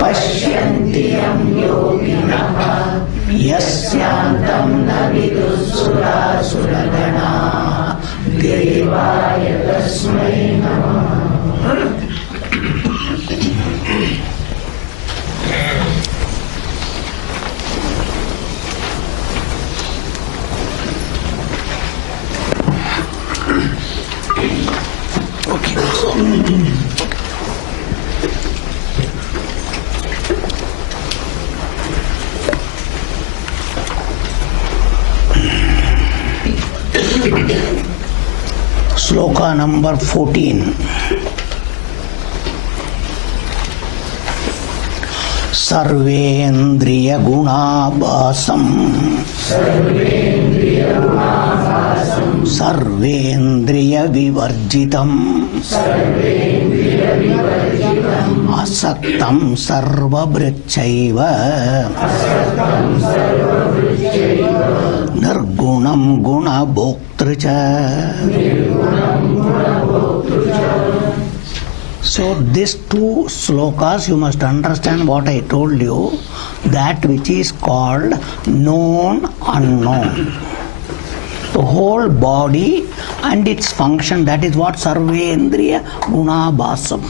पश्यन्ति यं योगिनः यस्यान्तं न विदुःसुरासुरगणाः देवाय तस्मै नमः. Sloka number 14. Sarvendriya gunabhasam Sarvendriya vivarjitam Asaktam sarva vrichaiva Nirgunam guna bhoktracha. So these two slokas you must understand what I told you, that which is called known unknown. The whole body and its function, that is what Sarvendriya Gunabhasam.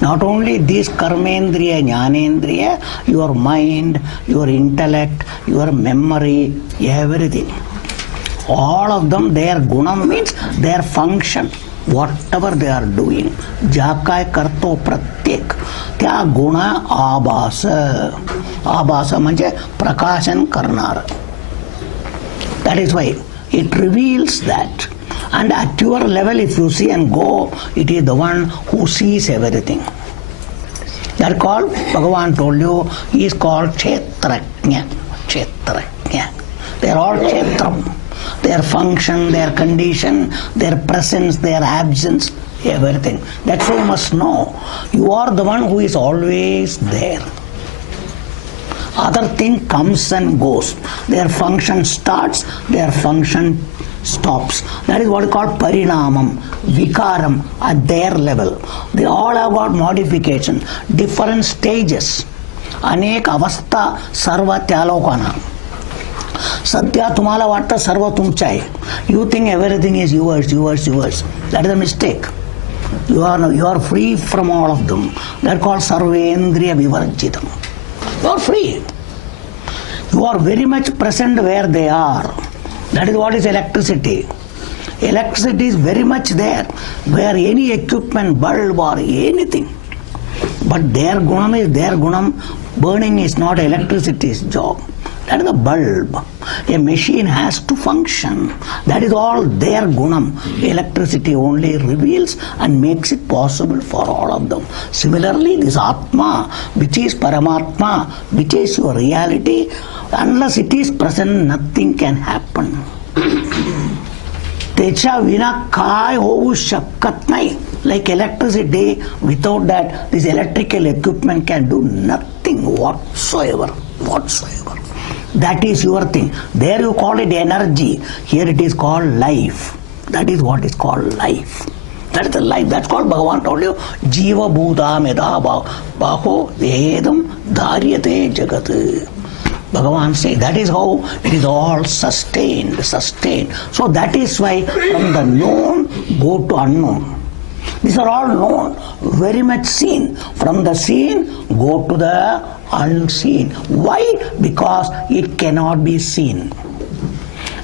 Not only this Karmendriya, Jnanendriya, your mind, your intellect, your memory, everything. All of them, their gunam means their function, whatever they are doing. Jakay karto pratyek. Tya guna abhasa. Abhasa manje prakashan karnar. That is why it reveals that. And at your level, if you see and go, it is the one who sees everything. They are called, Bhagavan told you, he is called Kshetrajna. Kshetrajna. They are all Kshetram. Their function, their condition, their presence, their absence, everything. That's why you must know. You are the one who is always there. Other thing comes and goes. Their function starts, their function stops. That is what is called parinamam, vikaram at their level. They all have got modification, different stages. Anek avastha sarva tyalokana. Satya tumhala vatta sarva tumchai. You think everything is yours. That is a mistake. You are free from all of them. That is called sarvendriya vivarjitam. You are free. You are very much present where they are. That is what is electricity. Electricity is very much there, where any equipment, bulb or anything. But their gunam is their gunam. Burning is not electricity's job. That is the bulb. A machine has to function. That is all their gunam. Electricity only reveals and makes it possible for all of them. Similarly, this Atma, which is Paramatma, which is your reality, unless it is present, nothing can happen. Techa vina kai hovu shakkat nai. Like electricity, without that, this electrical equipment can do nothing whatsoever. That is your thing. There you call it energy. Here it is called life. That is what is called life. That is the life. That's called, Bhagavan told you, Jiva Bhuta Meda Baho Vedam Dharyate Jagat. Bhagavan says that is how it is all sustained. So that is why from the known go to unknown. These are all known, very much seen. From the seen go to the unseen. Why? Because it cannot be seen.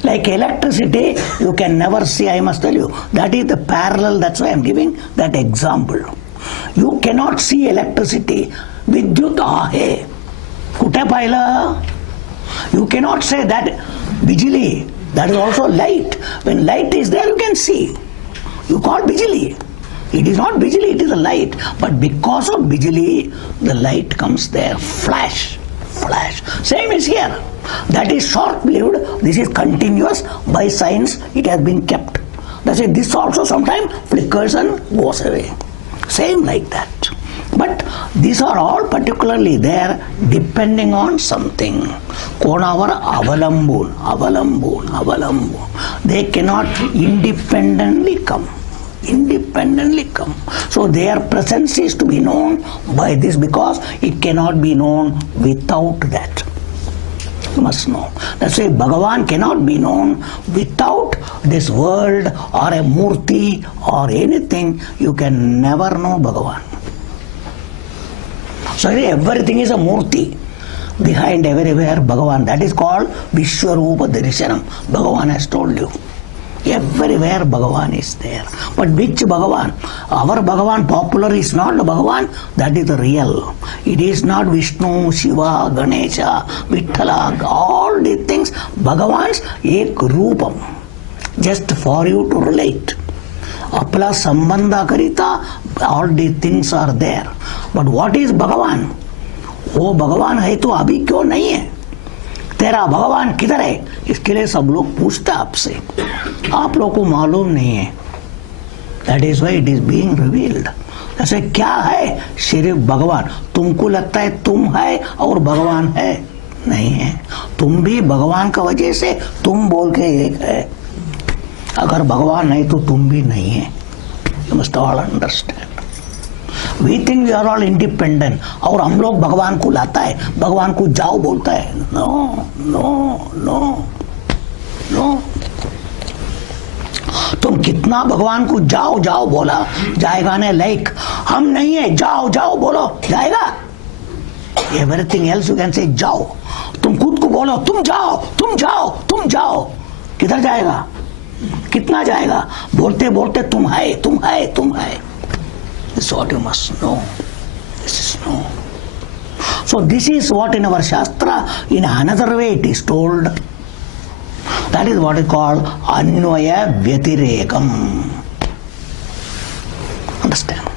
Like electricity, you can never see, I must tell you. That is the parallel, that's why I am giving that example. You cannot see electricity. Vidyut ahe. Kute paila? You cannot say that bijili. That is also light. When light is there, you can see. You call bijili. It is not bijili, it is a light. But because of bijili, the light comes there. Flash. Same is here. That is short-lived. This is continuous. By science, it has been kept. That's it. This also sometimes flickers and goes away. Same like that. But these are all particularly there depending on something. Konavar avalambun. They cannot independently come. Independently come. So their presence is to be known by this, because it cannot be known without that. You must know. That's why Bhagavan cannot be known without this world or a murti or anything. You can never know Bhagavan. So everything is a murti. Behind everywhere Bhagavan. That is called Vishwarupa Darshanam. Bhagavan has told you. Everywhere Bhagavan is there. But which Bhagavan? Our Bhagavan popular is not the Bhagavan, that is the real. It is not Vishnu, Shiva, Ganesha, Vithala, all these things. Bhagavan's ek roopam. Just for you to relate. Apla sambandha karita, all these things are there. But what is Bhagavan? वो भगवान है तो अभी क्यों नहीं है? तेरा भगवान किधर है? इसके लिए सब लोग पूछते आपसे. आप लोगों को मालूम नहीं है. That is why it is being revealed. ऐसे क्या है? सिर्फ भगवान. तुमको लगता है तुम है और भगवान है? नहीं है. तुम भी भगवान का वजह से तुम बोल के एक है. अगर भगवान नहीं तो तुम भी नहीं है. You must all understand. We think we are all independent. और हम लोग भगवान को लाता है, भगवान को जाओ बोलता है. No no no no. तुम कितना भगवान को जाओ जाओ बोला, जाएगा ना? लाइक हम नहीं है, जाओ जाओ बोलो, जाएगा? Everything else you can say जाओ. तुम खुद को बोलो तुम जाओ तुम जाओ तुम जाओ, किधर जाएगा? कितना जाएगा? बोलते बोलते तुम है तुम है तुम है. This is what you must know. This is no. So this is what in our Shastra, in another way it is told. That is what is called Anvaya Vyatirekam. Understand?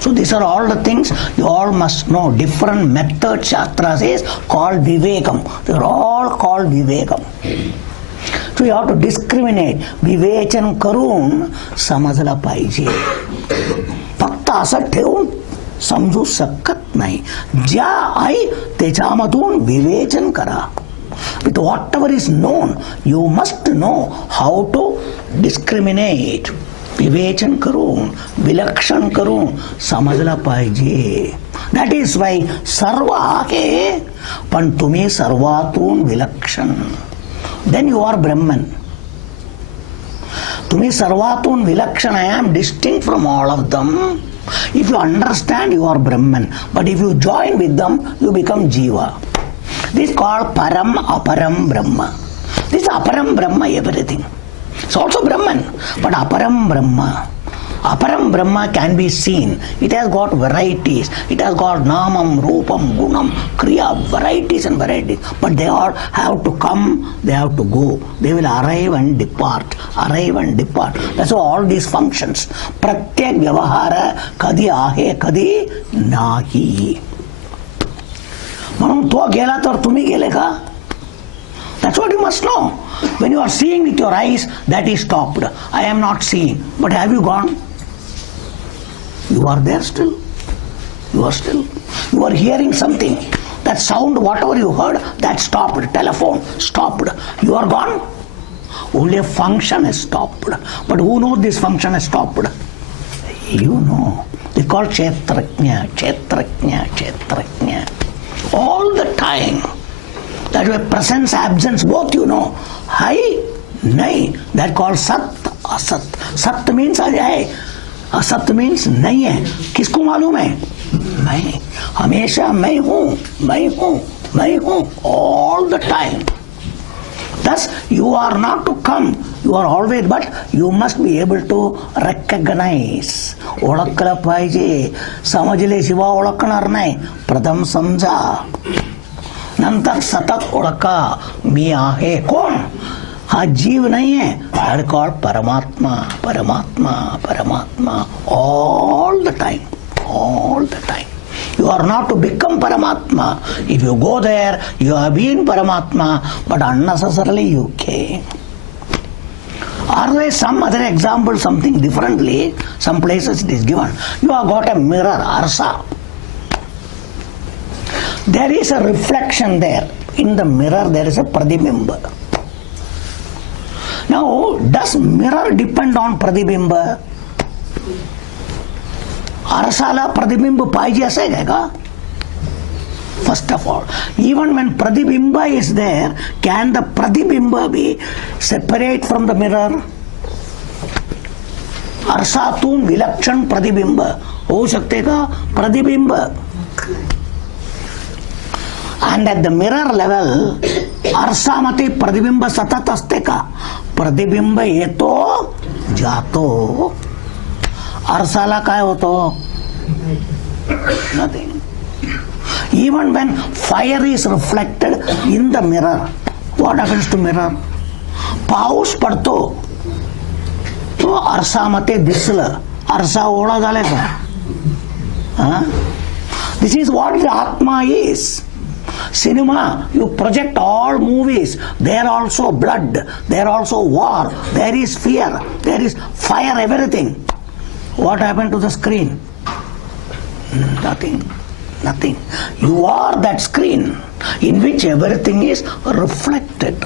So these are all the things you all must know. Different method Shastra says called Vivekam. They are all called Vivekam. So you have to discriminate. विवेचन करून समजला पाहिजे. फक्त असं ठेवून समजू शकत नाही. ज्या आहे त्याच्यामधून विवेचन करा. With whatever is known, you must know how to discriminate. विवेचन करून, विलक्षण करून समजला पाहिजे. That is why सर्व आहे, पण तुम्ही सर्वातून विलक्षण. Then you are Brahman. तुम्ही सर्वातून विलक्षण. I am distinct from all of them. If you understand, you are Brahman. But if you join with them, you become Jiva. This is called Param Aparam Brahma. This is Aparam Brahma, everything. It's also Brahman, but Aparam Brahma. Aparam Brahma can be seen. It has got varieties. It has got Namam, Rupam, Gunam, Kriya, varieties and varieties. But they all have to come, they have to go. They will arrive and depart. Arrive and depart. That's why all these functions. Pratyak Vyavahara Kadi Ahe Kadi Nahi. म्हणून तो गेला तर तुम्ही गेले का? That's what you must know. When you are seeing with your eyes, that is stopped. I am not seeing. But have you gone? You are there still. You are still. You are hearing something. That sound, whatever you heard, that stopped. Telephone stopped. You are gone. Only a function has stopped. But who knows this function has stopped? You know. They call Kshetrajna, Kshetrajna, Kshetrajna. All the time. That way presence, absence, both you know. Hai, nahi. That called Sat, Asat. Sat means hai. Asat means nahi hai. किसको मालूम है? मैं. हमेशा मैं हूँ, मैं हूँ, मैं हूँ. All the time. Thus, you are not to come. You are always, but you must be able to recognize. ओळखलं पाहिजे. समजल्याशिवाय ओळखणार नाही. प्रथम समजा. नंतर सतत ओळखा. मी आहे. कोण? हा जीव नाही है. That called परमात्मा, परमात्मा, परमात्मा. All the time. All the time. You are not to become Paramatma. If you go there, you have been Paramatma, but unnecessarily you came. Are there some other example, something differently? Some places it is given. You have got a mirror, arsa. There is a reflection there. In the mirror there is a pradibimba. Now, does mirror depend on pradibimba? आरसाला प्रतिबिंब पाहिजे असं आहे का? First of all, even when pratibimba is there, can the pratibimba be separate from the mirror? आरसातून विलक्षण प्रतिबिंब होऊ शकते का? प्रतिबिंब. And at the mirror level, आरसामध्ये प्रतिबिंब सतत असते का? प्रतिबिंब येतो जातो. आरसाला काय होतो? Nothing. Even when fire is reflected in the mirror, what happens to mirror? पाऊस पडतो, तो आरसामध्ये दिसलं, आरसा ओळा झाला का? This is what the Atma is. Cinema, you project all movies, there also blood, there also war, there is fear, there is fire, everything. What happened to the screen? Nothing. Nothing. You are that screen in which everything is reflected.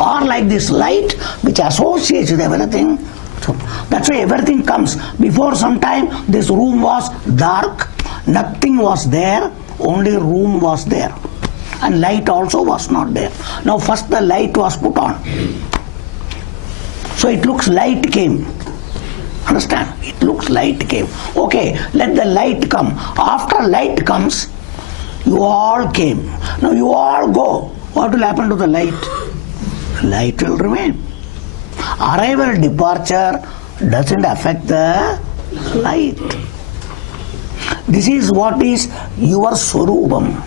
Or like this light which associates with everything. So that's why everything comes. Before some time this room was dark, nothing was there, only room was there. And light also was not there. Now first the light was put on. So it looks light came. Understand? It looks light came. Okay, let the light come. After light comes, you all came. Now you all go. What will happen to the light? Light will remain. Arrival, departure doesn't affect the light. This is what is your Swarupam.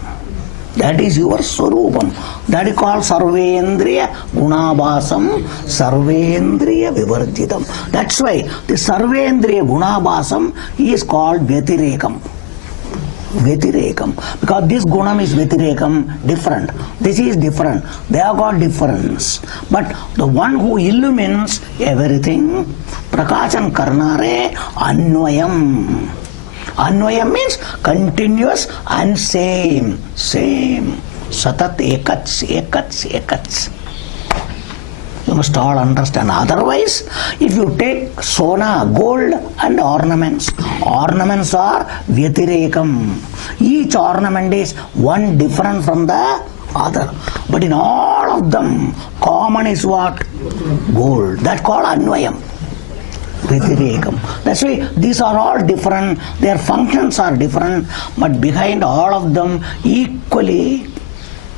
That is your Swarupam. That is called Sarvendriya Gunabhasam, Sarvendriya Vivarjitam. That's why the Sarvendriya Gunabhasam is called Vyatirekam. Vyatirekam. Because this Gunam is Vyatirekam, different. This is different. They have got difference. But the one who illumines everything, Prakachan Karnare Anvayam. Anvayam means continuous and same. Satat ekats. You must all understand. Otherwise, if you take sona, gold and ornaments are vyatirekam. Each ornament is one different from the other. But in all of them, common is what? Gold. That's called anvayam. Vyatirekam. That's why these are all different, their functions are different, but behind all of them equally,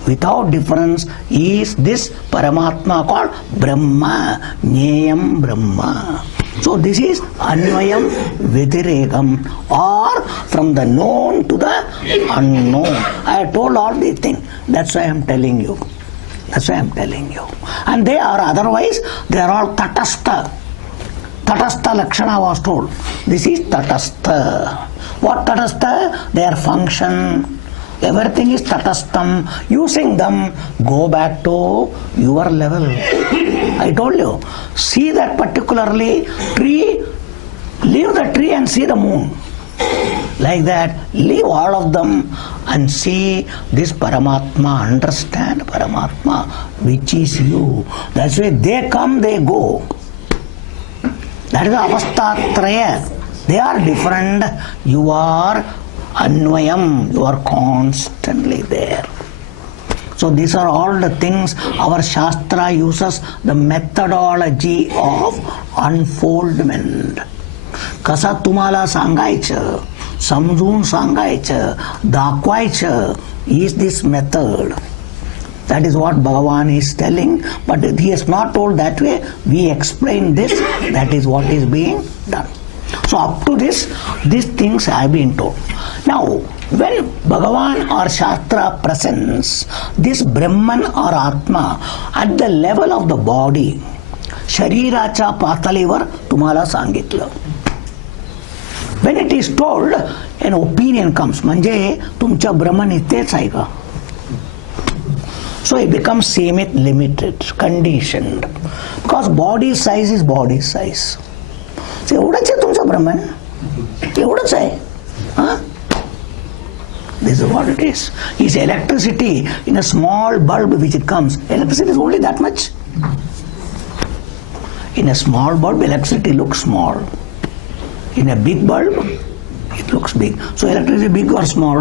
without difference, is this Paramatma called Brahma, Nyayam Brahma. So this is Anvayam Vyatirekam, or from the known to the unknown. I have told all these things. That's why I am telling you. And they are otherwise, they are all Tatastha. Tatastha Lakshana was told. This is Tatastha. What Tatastha? Their function. Everything is Tatastham. Using them, go back to your level. I told you. See that particularly tree, leave the tree and see the moon. Like that, leave all of them and see this Paramatma, understand Paramatma, which is you. That's why they come, they go. That is the Avastatraya. They are different. You are Anvayam. You are constantly there. So these are all the things our Shastra uses the methodology of unfoldment. Kasa तुम्हाला सांगायचं, समजून सांगायचं, दाखवायचं is this method. That is what Bhagavan is telling, but he has not told that way. We explain this, that is what is being done. So up to this, these things have been told. Now, when Bhagavan or Shastra presents this Brahman or Atma at the level of the body, शरीराच्या पातळीवर तुम्हाला सांगितलं. When it is told, an opinion comes, म्हणजे तुमच्या ब्रह्मन इथेच आहे का? So it becomes seemeth limited, conditioned. Because body size is body size. So एवढंच आहे तुमचं ब्रह्मन? एवढंच आहे? This is what it is. Is electricity in a small bulb which it comes. Electricity is only that much. In a small bulb, electricity looks small. In a big bulb, it looks big. So electricity is big or small?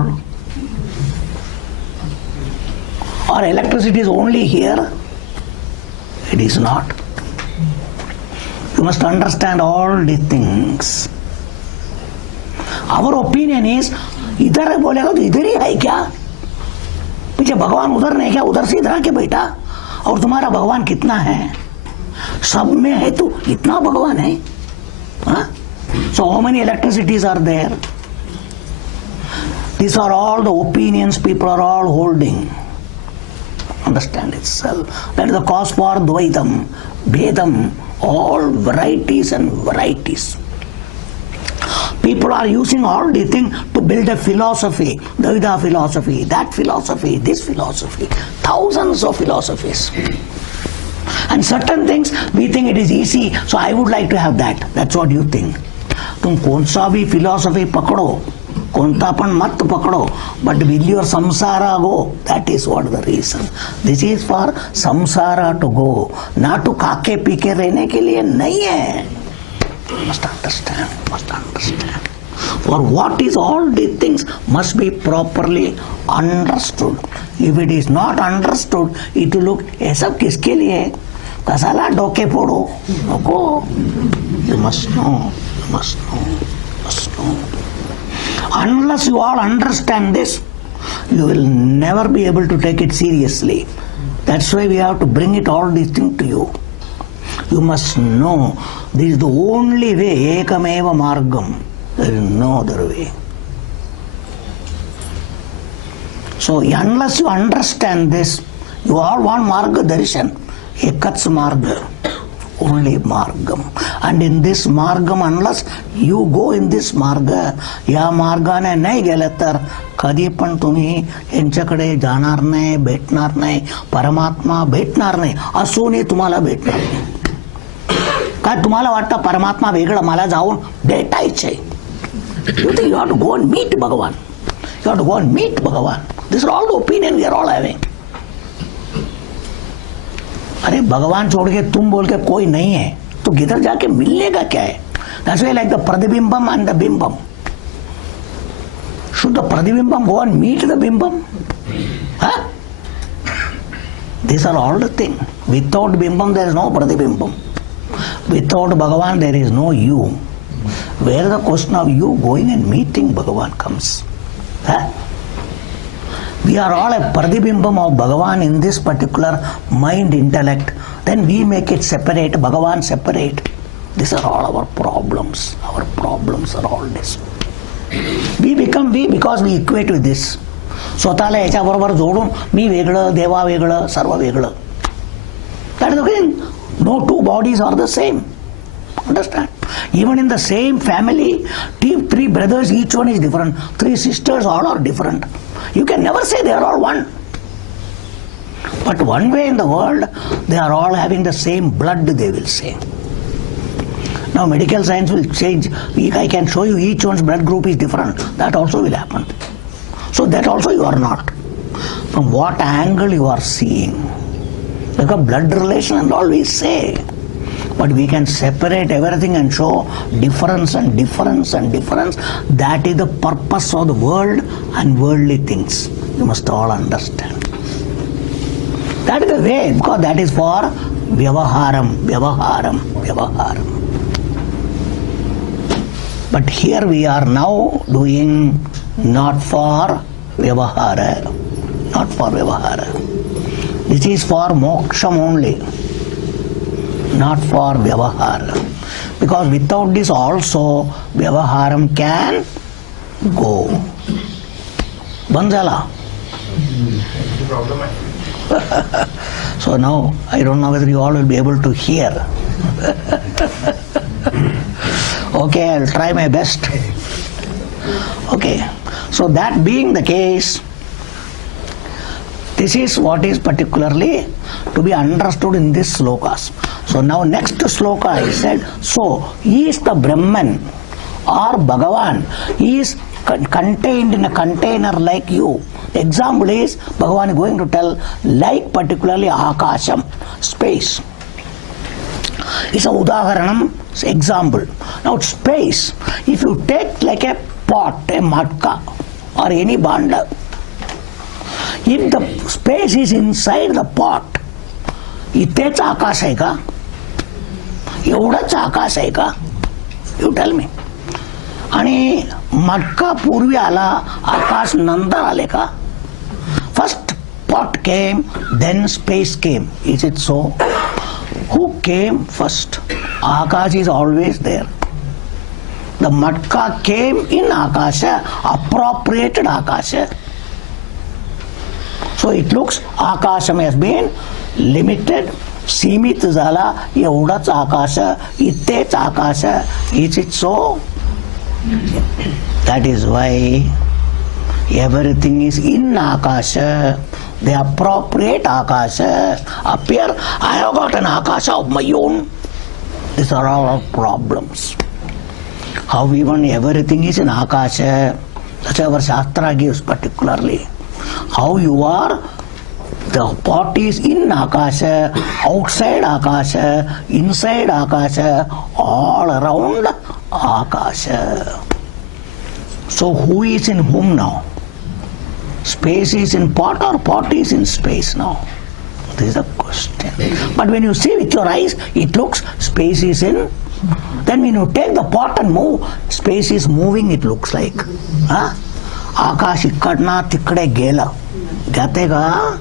Or electricity is only here? It is not. You must understand all these things. Our opinion is, इधर बोलेगा तो इधर ही है क्या? पीछे भगवान उधर नहीं क्या? उधर से इधर आके बैठा? और तुम्हारा भगवान कितना है? सब में है तो इतना भगवान है? हाँ? So how many electricities are there? These are all the opinions people are all holding. Understand itself. That is the cause for Dvaitam, Bhedam, all varieties and varieties. People are using all these things to build a philosophy, Dvaita philosophy, that philosophy, this philosophy, thousands of philosophies. And certain things we think it is easy, so I would like to have that. That's what you think. तुम कौन सा भी philosophy पकड़ो, कौनता पण मत पकड़ो, but will your samsara go? That is what the reason. This is for samsara to go, not to काके पीके रहने के लिए नहीं है. You must understand, must understand. For what is all these things must be properly understood. If it is not understood, it will look, ये सब किसके लिए है? कसाला डोके फोड़ो, नको. You must know, you must know, you must know. Unless you all understand this, you will never be able to take it seriously. That's why we have to bring it all these things to you. You must know this is the only way, ekameva margam. There is no other way. So unless you understand this, you all want marga darshan. Ekats marga. Only margam. And in this margam, unless you go in this marga, या मार्गाने नहीं गेले तर कधी पण तुम्ही यांच्याकडे जाणार नाही, भेटणार नाही, परमात्मा भेटणार नाही, असूनही तुम्हाला भेटणार नाही. काय तुम्हाला वाटतं परमात्मा वेगळं मला जाऊन भेटायचंय? You think you have to go and meet Bhagavan. You have to go and meet Bhagavan. This is all the opinion we are all having. अरे भगवान छोड़ के तुम बोल के कोई नहीं है तो किधर जाके मिलने का क्या है? That's why like the Pratibimbam and the Bimbam. Should the Pratibimbam go and meet the Bimbam? Huh? These are all the things. Without Bimbam there is no Pratibimbam. Without Bhagavan there is no you. Where the question of you going and meeting Bhagavan comes? Huh? We are all a Pratibimbam of Bhagavan in this particular mind intellect. Then we make it separate, Bhagavan separate. These are all our problems. Our problems are all this. We become we because we equate with this. स्वतःला याच्या बरोबर जोडून मी वेगळं, देवा वेगळं, सर्व वेगळं. That is again, no two bodies are the same. Understand? Even in the same family, three brothers, each one is different. Three sisters, all are different. You can never say they are all one. But one way in the world, they are all having the same blood, they will say. Now medical science will change. I can show you each one's blood group is different. That also will happen. So that also you are not. From what angle you are seeing. Because blood relation and all we say. But we can separate everything and show difference and difference and difference. That is the purpose of the world and worldly things. You must all understand. That is the way, because that is for vyavaharam, vyavaharam, vyavaharam. But here we are now doing not for vyavahara, not for vyavahara. This is for moksham only, not for vyavahara. Because without this also vyavaharam can go. Banzala. So now I don't know whether you all will be able to hear. Okay, I'll try my best. Okay, so that being the case, this is what is particularly to be understood in this slokas. So now next sloka I said, so he is the Brahman or Bhagavan. He is contained in a container like you. The example is Bhagavan is going to tell like particularly Akasham, space. It's a udaharanam, it's example. Now space, if you take like a pot, a matka or any banda, if the space is inside the pot, इथेच आकाश आहे का? एवढंच आकाश आहे का? You tell me. आणि मटका पूर्वी आला, आकाश नंतर आले का? First pot came, then space came. Is it so? Who came first? Akash is always there. The matka came in Akasha, appropriated Akasha. So it looks Akasham has been limited, सीमित झाला, एवढाच आकाश, इथेच आकाश. Is it so? That is why everything is in Akasha. The appropriate Akasha appear. I have got an Akasha of my own. These are all our problems. How even everything is in Akasha. That's our Shastra gives particularly. How you are, the pot is in Akasha, outside Akasha, inside Akasha, all around Akasha. So who is in whom now? Space is in pot or pot is in space now? This is the question. But when you see with your eyes, it looks space is in. Then when you take the pot and move, space is moving, it looks like. Huh? Akash ikkadna tikkade gela. Gate ka?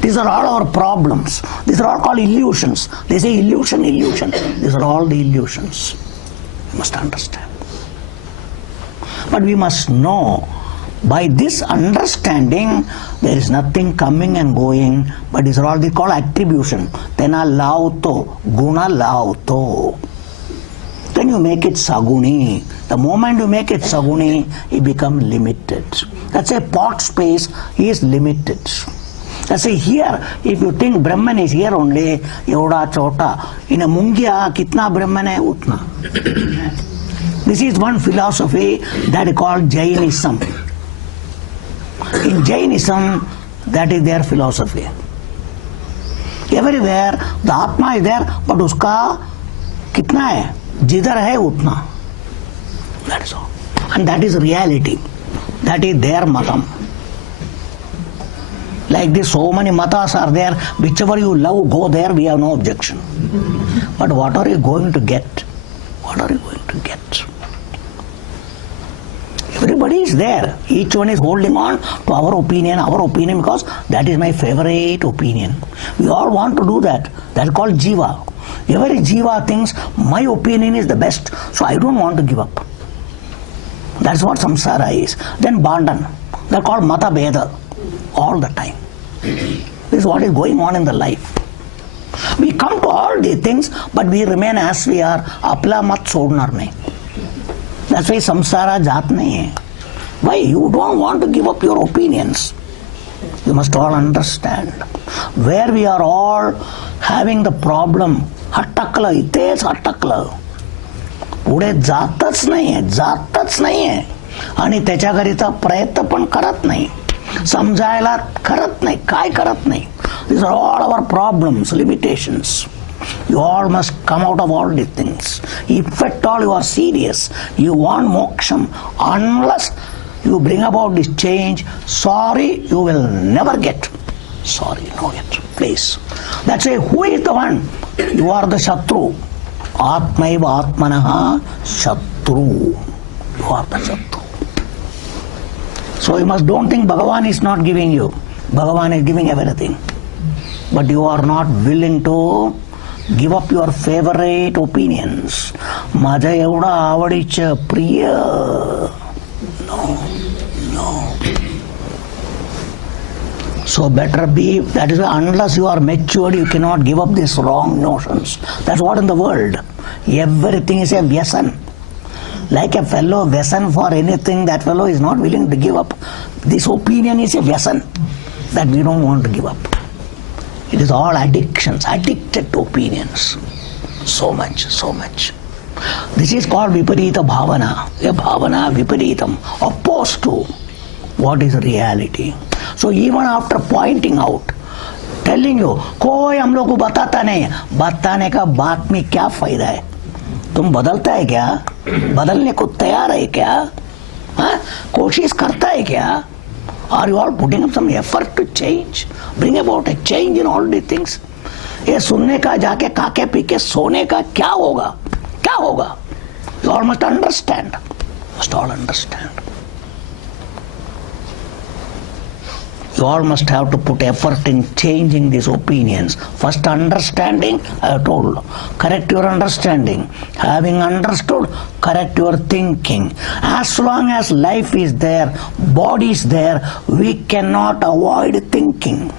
These are all our problems. These are all called illusions. They say illusion, illusion. These are all the illusions. You must understand. But we must know, by this understanding, there is nothing coming and going, but these are all called attribution. Tena lauto, guna lauto. Then you make it saguni. The moment you make it saguni, it becomes limited. That's a pot space is limited. That's a here, if you think Brahman is here only, yoda chota. In a mungia, kitna Brahman hai utna. This is one philosophy that is called Jainism. In Jainism, that is their philosophy. Everywhere the Atma is there, but uska kitna hai? Jidhar hai utna. That is all. And that is reality. That is their matam. Like this, so many matas are there. Whichever you love, go there, we have no objection. But what are you going to get? What are you going to get? Everybody is there. Each one is holding on to our opinion, because that is my favorite opinion. We all want to do that. That's called jiva. Every jiva thinks my opinion is the best, so I don't want to give up. That's what samsara is. Then bandhan. They're called mata beda all the time. This is what is going on in the life. We come to all these things, but we remain as we are. Apla mat sodnar nahi. That's why samsara jat nahi hai. Why? You don't want to give up your opinions. You must all understand. Where we are all having the problem, hattakla, iteच hattakla. पुढे जातच नाहीये आणि त्याच्याकरिता प्रयत्न पण करत नाही, समजायला करत नाही, काय करत नाही. These are all our problems, limitations. You all must come out of all these things. If at all you are serious, you want moksham, unless you bring about this change, sorry, you will never get. Sorry, no get, please. That's why who is the one? You are the Shatru. Atmaiva Atmanaha Shatru. You are the Shatru. So you must don't think Bhagavan is not giving you. Bhagavan is giving everything. But you are not willing to give up your favorite opinions. माझ्या एवढा आवडीचं प्रिय. No. So better be, that is why unless you are matured, you cannot give up these wrong notions. That's what in the world. Everything is a vyasan. Like a fellow vyasan for anything, that fellow is not willing to give up. This opinion is a vyasan that we don't want to give up. It is all addictions, addicted to opinions. So much. This is called viparita bhavana. A bhavana viparitam, opposed to what is reality. So even after pointing out, telling you, कोई हम लोग को बताता नहीं. बताने का बात में क्या फायदा है? तुम बदलता है क्या? बदलने को तैयार है क्या? हाँ? कोशिश करता है क्या? Are you all putting up some effort to change, bring about a change in all these things? ये सुनने का, जाके काके पी के सोने का क्या होगा? क्या होगा? You all must understand. Must all understand. You all must have to put effort in changing these opinions. First understanding, I have told. Correct your understanding. Having understood, correct your thinking. As long as life is there, body is there, we cannot avoid thinking.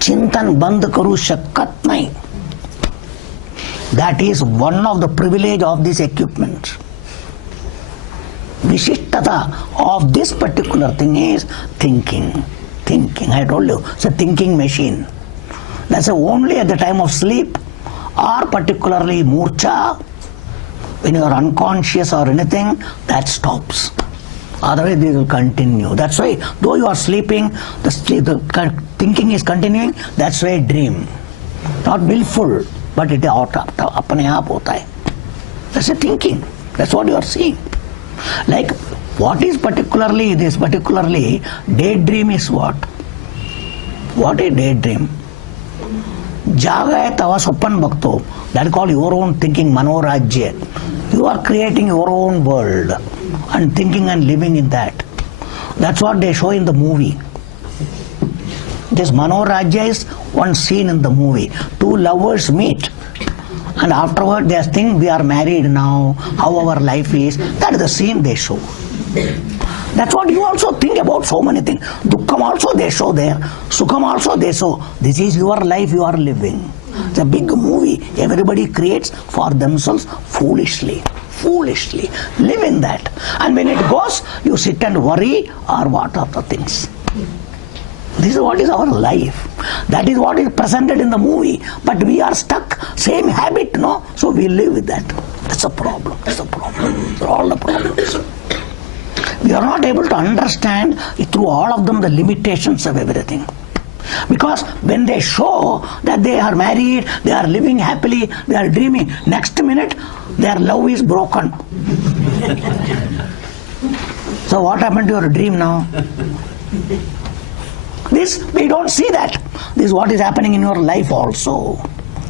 चिंतन बंद करू शकत नहीं. That is one of the privilege of this equipment. Vishishtata of this particular thing is thinking. Thinking, I told you, it's a thinking machine. That's only at the time of sleep or particularly murcha, when you are unconscious or anything, that stops. Otherwise, this will continue. That's why, though you are sleeping, the thinking is continuing. That's why dream. Not willful, but it apne aap hota hai. That's a thinking. That's what you are seeing. Like, what is particularly this? Particularly, daydream is what? What is daydream? Jaga hai tava sopan bhakto. That is called your own thinking, manorajya. You are creating your own world and thinking and living in that. That's what they show in the movie. This manorajya is one scene in the movie. Two lovers meet. And afterward they think we are married now, how our life is. That is the scene they show. That's what you also think about so many things. Dukkham also they show there. Sukham also they show. This is your life you are living. It's a big movie. Everybody creates for themselves foolishly. Foolishly. Live in that. And when it goes, you sit and worry or what are the things. This is what is our life. That is what is presented in the movie. But we are stuck, same habit, no? So we live with that. That's a problem. That's a problem. These are all the problems. We are not able to understand through all of them the limitations of everything. Because when they show that they are married, they are living happily, they are dreaming, next minute their love is broken. So what happened to your dream now? This, we don't see that. This is what is happening in your life also.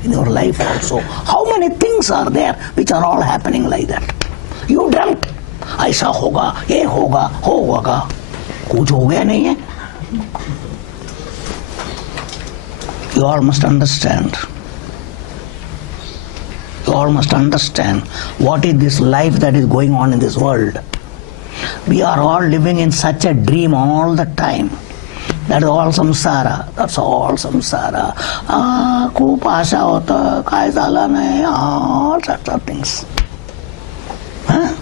In your life also. How many things are there which are all happening like that? You dreamt. ऐसा होगा, ये होगा. कुछ हो गया नहीं है. You all must understand. You all must understand what is this life that is going on in this world. We are all living in such a dream all the time. That is all samsara. That's all samsara. खूप आशा होता, काय झालं नाही, all sorts of things. Huh?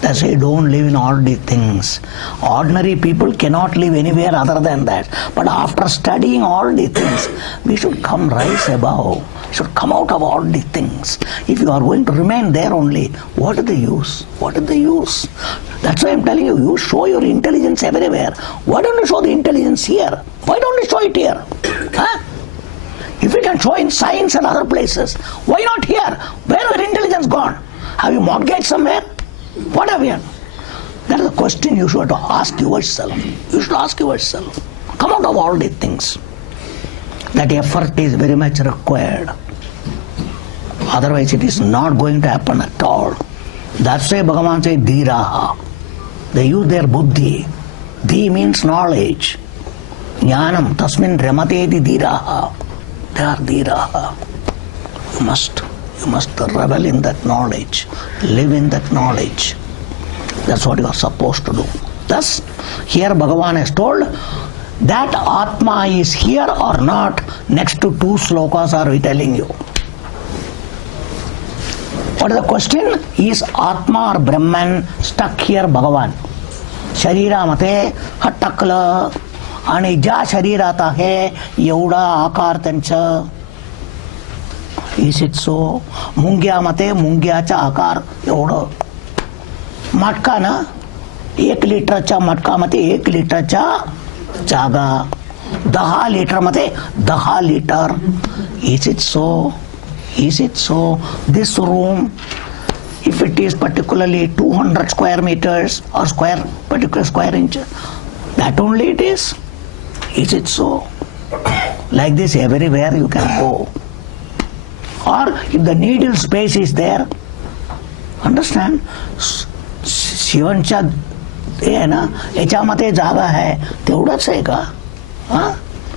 That's why don't live in all these things. Ordinary people cannot live anywhere other than that. But after studying all these things, we should rise above. We should come out of all these things. If you are going to remain there only, what is the use? What is the use? That's why I'm telling you, you show your intelligence everywhere. Why don't you show the intelligence here? Why don't you show it here? Huh? If you can show in science and other places, why not here? Where is your intelligence gone? Have you mortgaged somewhere? What have you? That is the question you should ask yourself. You should ask yourself. Come out of all these things. That effort is very much required. Otherwise it is not going to happen at all. That's why Bhagavan says dhiraha. They use their buddhi. Dhi means knowledge. Jnanam tasmin ramateti dhiraha. They are dhiraha. You must revel in that knowledge. Live in that knowledge. That's what you are supposed to do. Thus, here Bhagavan has told that Atma is here or not. Next to 2 slokas are telling you. What is the question? Is Atma or Brahman stuck here, Bhagavan? Sharira mate hattakla आणि ज्या शरीरात आहे एवढा आकार त्यांचा. Is it so? मुंग्यामध्ये मुंग्याचा आकार एवढं. मटका ना, 1 लिटरच्या मटकामध्ये 1 लिटरच्या जागा. 10 liter mate 10 liter. Is it so? Is it so? This room, if it is particularly 200 square meters or particular square inches, that only it is. Is it so? Like this everywhere you can go. Or if the needle space is there, understand? शिवनच्या हे आहे ना याच्यामध्ये जागा आहे तेवढंच आहे का?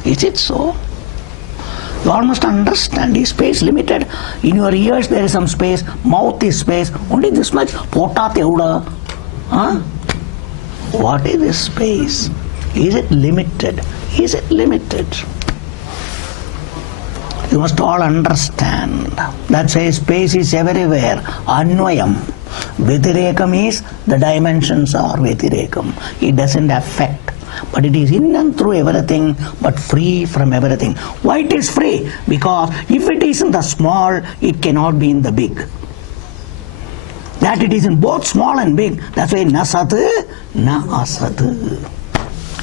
Is it so? You all must understand, is space limited. In your ears there is some space, mouth is space, only this much. पोटात एवढं. What is this space? Is it limited? Is it limited? You must all understand. That's why space is everywhere. Anvayam. Vyatirekam is the dimensions are Vyatirekam. It doesn't affect. But it is in and through everything, but free from everything. Why it is free? Because if it is in the small, it cannot be in the big. That it is in both small and big. That's why na sat, na asat.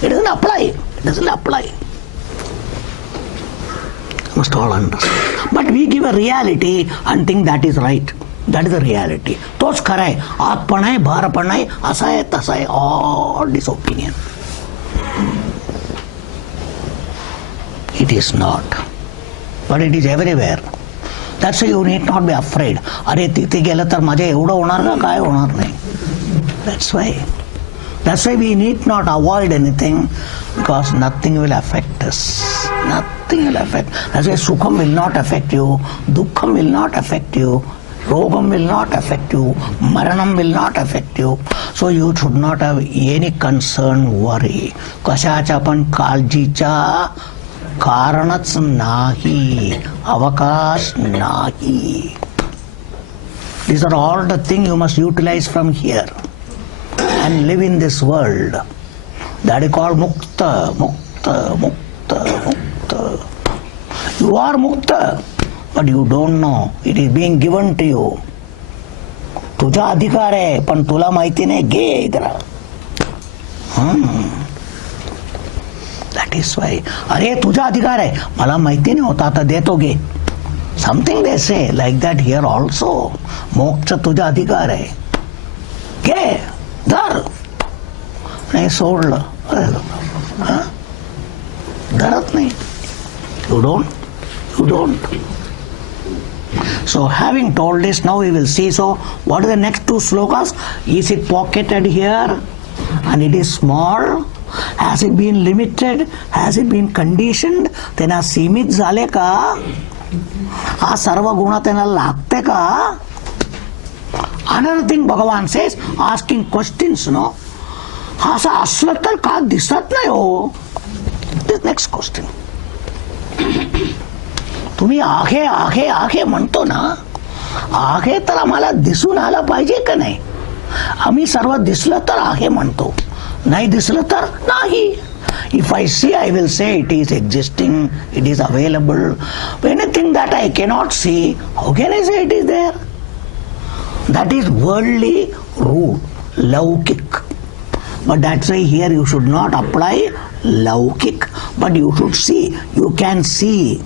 It doesn't apply. It doesn't apply. You must all understand. But we give a reality and think that is right. That is the reality. तोच खरं आहे. आत पण आहे, बाहेर पण आहे, असं आहे, तसं आहे. All this opinion. It is not. But it is everywhere. That's why you need not be afraid. अरे तिथे गेलं तर माझे एवढं होणार का काय होणार नाही. That's why. That's why we need not avoid anything, because nothing will affect us. Nothing will affect. That's why Sukham will not affect you, Dukkham will not affect you, Rogam will not affect you, Maranam will not affect you. So you should not have any concern, worry. कशाच्या पण काळजीचा कारणच नाही, अवकाश नाही. These are all the things you must utilize from here and live in this world. That is called mukta, mukta, mukta, mukta. You are mukta, but you don't know. It is being given to you. तुझा अधिकार आहे, पण तुला माहिती नाही. घे इधर. That is why. अरे तुझा अधिकार आहे, मला माहिती नाही होता, आता देतो घे. Something they say like that here also. मोक्ष तुझा अधिकार आहे. घे, धर. नाही सोडलं. धरत नाही. You don't. So having told this, now we will see. So what are the next two slokas? Is it pocketed here and it is small? Has it been limited? Has it been conditioned? त्यांना सीमित झाले का? हा सर्व गुण त्यांना लागते का? Another thing Bhagavan says, asking questions, no? हा असं असलं तर का दिसत नाही हो? This next question. तुम्ही आहे आहे आहे म्हणतो ना, आहे तर आम्हाला दिसून आलं पाहिजे का नाही? आम्ही सर्व दिसलं तर आहे म्हणतो, नाही दिसलं तर नाही. If I see, I will say it is existing, it is available. Anything that I cannot see, how can I say it is there? That is worldly rule, laukik. But that's why here you should not apply laukik, but you should see. You can see.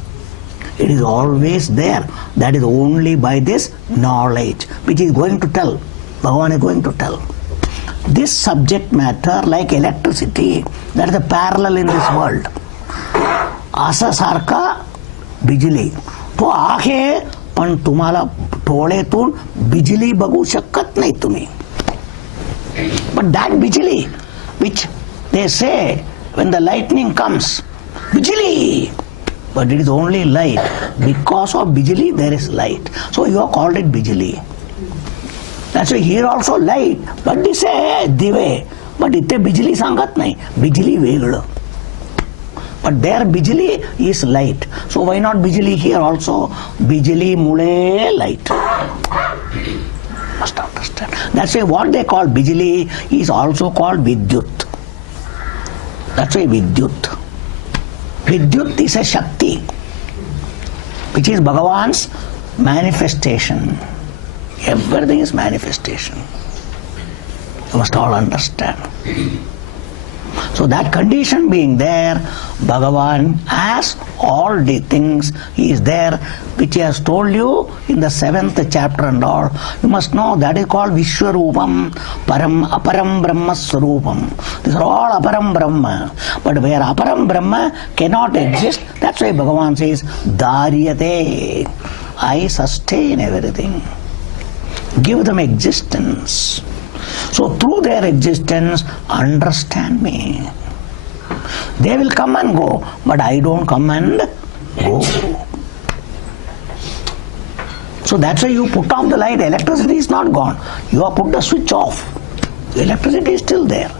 It is always there. That is only by this knowledge, which is going to tell. Bhagavan is going to tell. This subject matter, like electricity, that is a parallel in this world. Asa sarka bijli. तो आहे, पण तुम्हाला डोळेतून बिजली बघू शकत नाही तुम्ही. But that bijli, which they say when the lightning comes, bijli, but it is only light. Because of bijli there is light. So you have called it bijli. That's why here also light, but they say dive. But इथे बिजली सांगत नाही, बिजली वेगळं. But there bijli is light. So why not bijli here also? Bijli mule light. Must understand. That's why what they call bijli is also called vidyut. That's why vidyut. Vidyut is a shakti, which is Bhagavan's manifestation. Everything is manifestation. You must all understand. So that condition being there, Bhagavan has all the things. He is there, which he has told you in the 7th chapter and all. You must know that is called Vishwarupam, Aparam Brahma Swarupam. These are all Aparam Brahma. But where Aparam Brahma cannot exist, that's why Bhagavan says, Dharyate. I sustain everything. Give them existence. So through their existence, understand me. They will come and go, but I don't come and go. So that's why you put off the light. Electricity is not gone. You have put the switch off. The electricity is still there.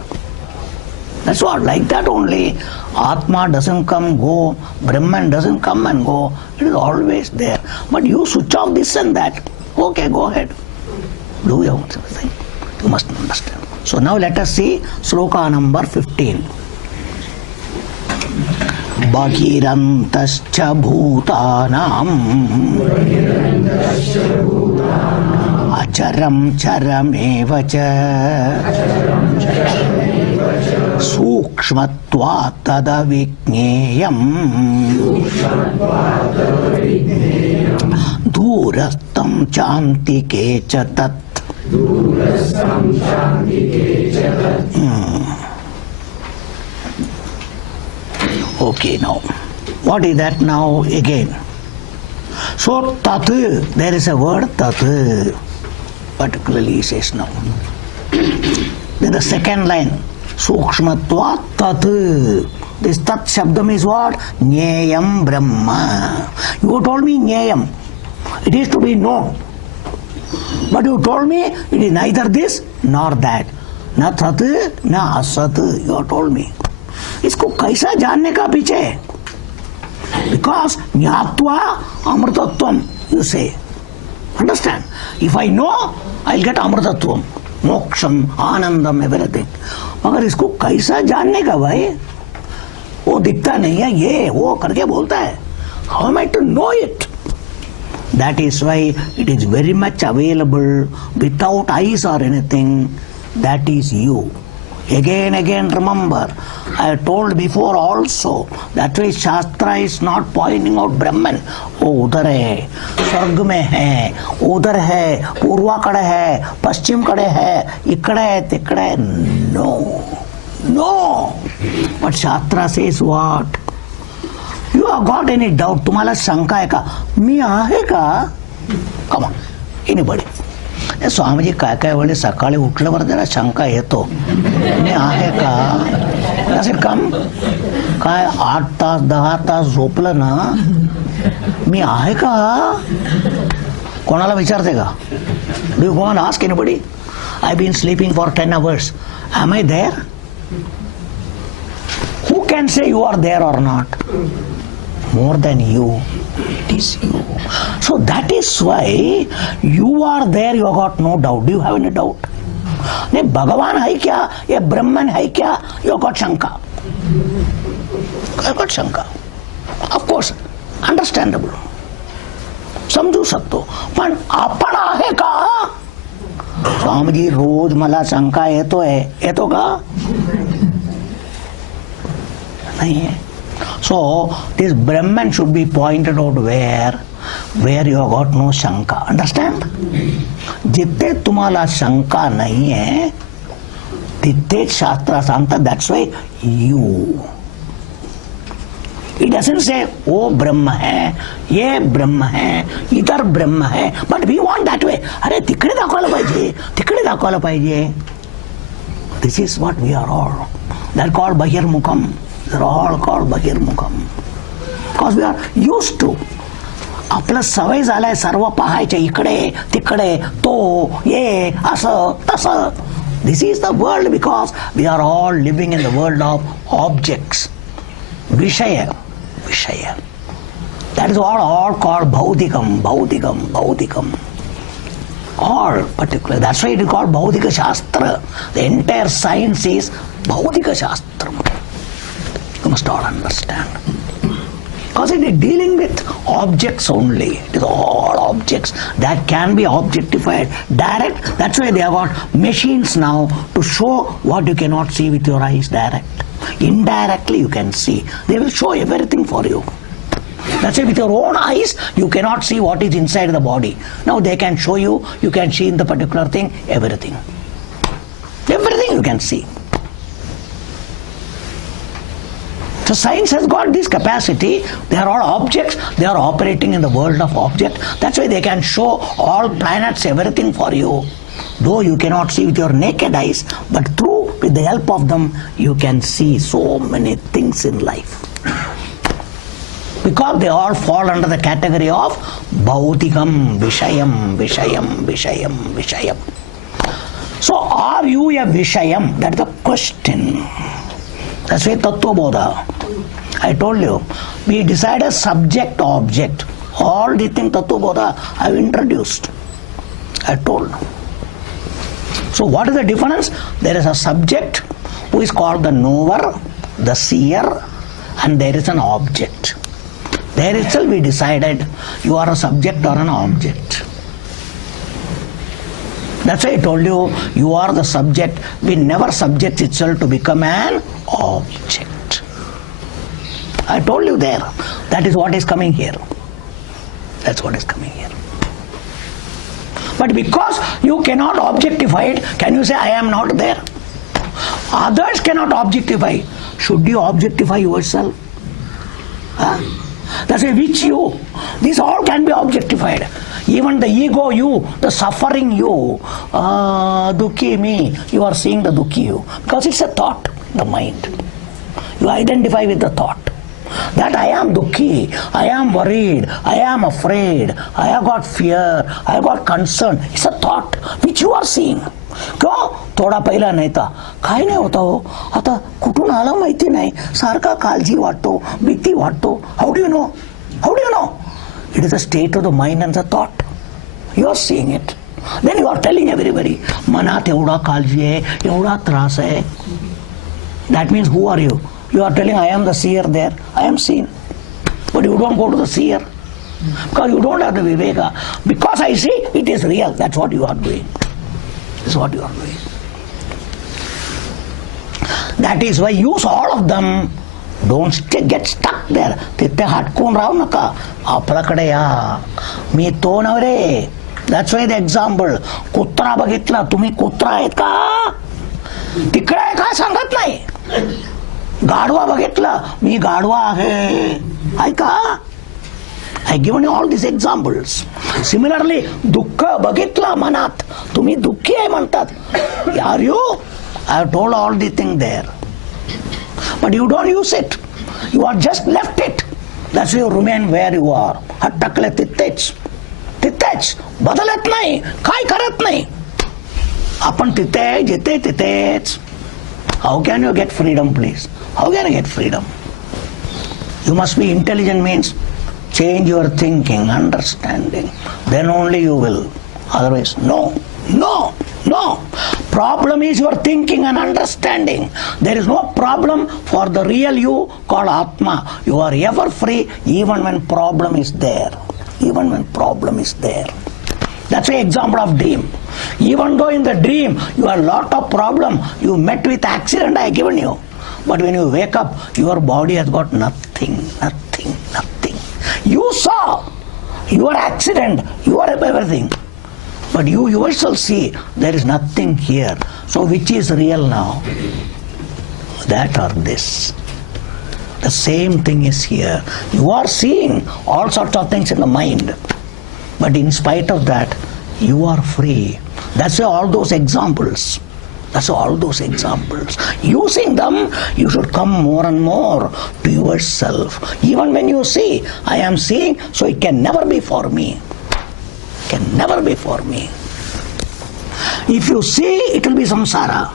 That's what, like that only. Atma doesn't come, go. Brahman doesn't come and go. It is always there. But you switch off this and that. Okay, go ahead. Do your own thing. You must understand. So now let us see sloka number 15. Bhagirantascha bhutanam acharam charamevacha sukshmatva tadavikneyam durastam chantike cha tat. Okay, now what is that now again? So tat, there is a word tat, particularly he says now. Then the second line, sukshmatva tat. This tat shabdam is what? Nyayam Brahma. You told me nyayam. It is to be known. But you told me it is neither this nor that. Na tat, na asat. You have told me. इसको कैसा जानने का पीछे? Because ज्ञात्वा अमृतत्वम, you say. Understand? If I know, I'll get अमृतत्वम, मोक्षम, Anandam, everything. मगर इसको कैसा जानने का भाई? वो दिखता नहीं है, ये वो करके बोलता है. How am I to know it? That is why it is very much available without eyes or anything. That is you. Again, remember, I told before also, that way Shastra is not pointing out Brahman. Oh, udhar hai, Swarg mein hai, udhar hai, Purva kade hai, Paschim kade hai, ikkade hai, tikkade hai. No. But Shastra says what? You have got any doubt? तुम्हाला शंका है का? मी आहे का? Come on, anybody. स्वामीजी काय वेळे सकाळी उठल्यावर जरा शंका येतो. मी आहे का? Does it come? काय 8 तास 10 तास झोपलं ना, मी आहे का? कोणाला विचारते का? Do you go and ask anybody? I've been sleeping for 10 hours. Am I there? Who can say you are there or not? More than you, it is you. So that is why you are there, you have got no doubt. Do you have any doubt? नहीं भगवान है क्या, ये ब्रह्मन है क्या, you have got शंका. got शंका. Of course, understandable. समजू शकतो. पण आपण आहे का? स्वामीजी रोज मला शंका येतो का? नहीं है. So this Brahman should be pointed out where you have got no shanka. Understand? जिथे तुम्हाला शंका नहीं है, तिथे शास्त्र सांगता. That's why you. It doesn't say वो ब्रह्म है, ये ब्रह्म है, इधर ब्रह्म है. But we want that way. अरे तिकडे दाखवायला पाहिजे. This is what we are all. They're called Bahirmukham. They're all called Bahirmukham. Because we are used to. आपलं सवय झालाय सर्व पाहायचे, इकडे तिकडे तो ये असं तसं. This is the world because we are all living in the world of objects. Vishaya. That is all called Bhautikam. All particular. That's why it is called Bhautika Shastra. The entire science is Bhautika Shastra. You must all understand. Because it is dealing with objects only. It is all objects. objects that can be objectified direct. That's why they have got machines now to show what you cannot see with your eyes direct. Indirectly you can see. They will show everything for you. That's why with your own eyes you cannot see what is inside the body. Now they can show you, you can see in the particular thing, everything. Everything you can see. So science has got this capacity. They are all objects. They are operating in the world of objects. That's why they can show all planets, everything for you. Though you cannot see with your naked eyes, but with the help of them, you can see so many things in life. Because they all fall under the category of Bhautikam, Vishayam, Vishayam, Vishayam, Vishayam. So are you a Vishayam? That is the question. That's why Tattva Bodha. I told you, we decide a subject object. All the things Tattva Bodha I have introduced. I told. So what is the difference? There is a subject who is called the knower, the seer, and there is an object. There itself we decided you are a subject or an object. That's why I told you, you are the subject. We never subject itself to become an object. I told you there. That is what is coming here. That's what is coming here. But because you cannot objectify it, can you say I am not there? Others cannot objectify. Should you objectify yourself? Huh? That's why which you? These all can be objectified. Even the ego you, the suffering you, dukhi me, you are seeing the dukhi you. Because it's a thought, the mind. You identify with the thought. That I am dukhi, I am worried, I am afraid, I have got fear, I have got concern. It's a thought which you are seeing. क्यों? थोडा पहिला नाही तर काय नाही होता हो, आता कुठून आला माहिती नाही, सारखा काळजी वाटतो, भीती वाटतो. How do you know? How do you know? It is a state of the mind and the thought. You are seeing it. Then you are telling everybody, मनात एवढा काळजी आहे, एवढा त्रास आहे. That means who are you? You are telling I am the seer there, I am seen. But you don't go to the seer. Because you don't have the viveka. Because I see, it is real. That's what you are doing. This is what you are doing. That is why use all of them. Don't get stuck there. तिथे हटकून राहू नका. आपल्याकडे या. मी तो नवरे. That's why the example. कुत्रा बघितला. तुम्ही कुत्रा आहेत का? तिकडे आहे का सांगत नाही. गाढवा बघितला. मी गाढवा आहे. ऐका. I given you all these examples. Similarly, दुःख बघितला मनात. तुम्ही दुःखी आहे म्हणतात. Are you? I have told all the things there. But you don't use it. You are just left it. That's why you remain where you are. हटकले तिथेच. तिथेच. बदलत नाही. काय करत नाही. आपण तिथे जिथे तिथेच. How can you get freedom, please? How can you get freedom? You must be intelligent means change your thinking, understanding. Then only you will. Otherwise, no. No. No. Problem is your thinking and understanding. There is no problem for the real you called Atma. You are ever free even when problem is there. Even when problem is there. That's an example of dream. Even though in the dream you have a lot of problem, you met with accident I have given you. But when you wake up, your body has got nothing, nothing, nothing. You saw your accident, you are everything. But you yourself see there is nothing here. So which is real now? That or this. The same thing is here. You are seeing all sorts of things in the mind. But in spite of that, you are free. That's why all those examples. That's all those examples. Using them, you should come more and more to yourself. Even when you see, I am seeing, so it can never be for me. Can never be for me. If you see, it will be samsara.